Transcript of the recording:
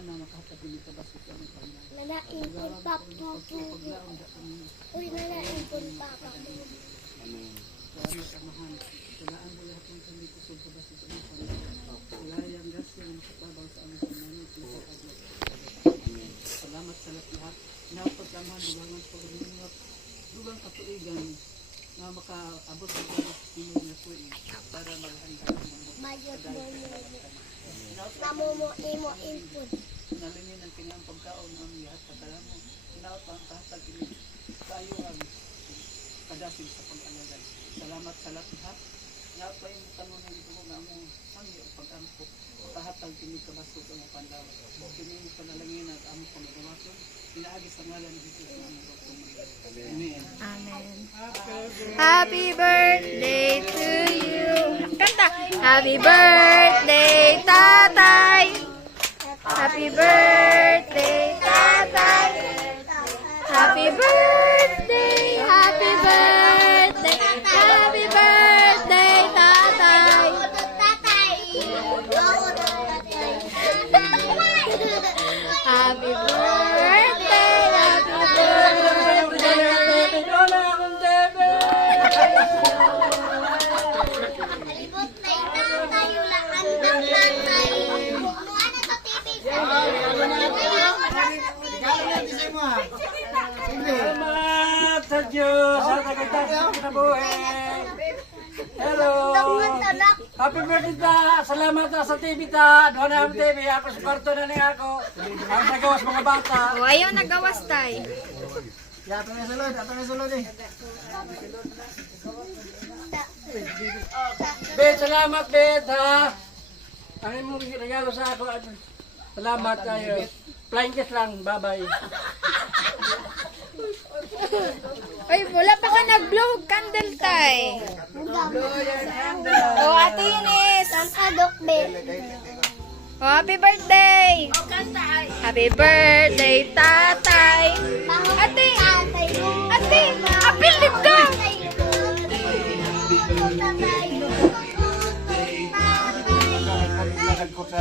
sana makakapili ka ba sa kanyang pangalan. Nanain po papo. Uy, nanain po papa. Amen. Salamat amahan. Salaan mo lahat ng kami kusog ka ba sa kanyang pangalan. Wala yung gasya na makatabang sa aming pangalan. Salamat sa lahat. Napat amahan, dugangan sa pagkalingat. Dugang katuigan na makaabot sa mga sino na po para maghanda ng Mayot mo mo. Namo mo imo input. nalingin ang kanyang pagkaon ng lahat katala mo. Inaot ang kahatag ini kayo ang kadasig sa pag-alagay. Salamat sa lahat. Nga pa yung tanong ng ito nga mo sangi ang pag-ampo. Kahatag kini kabasto sa mga pandaw. Kini mo panalangin at amo pamagawason. Pinaagi sa ngalan ni Jesus na aming Dr. Amen. Amen. Happy birthday to you. Kanta. Happy birthday, tatay. Happy birthday, tatay. Happy birthday, happy birthday, happy birthday, tatay. Happy birthday, happy Salamat sa Diyos sa tagaytang sa kinabuhi. Hello. Happy birthday ta. Salamat ta sa TV ta. Doon na ang TV. Ako sa kwarto na niya ako. Ang nagawas mga bata. O, ayaw nagawas tay. Ato na sulod eh. Bet, salamat Bet ha. Ang imong regalo sa ako. Salamat tayo. Flying kiss lang. Bye-bye. Ay, wala pa ka nag-blow candle tay. O, ate Ines. O, happy birthday. Happy birthday, tatay. Ate, ate, apilip ka. Nagkot sa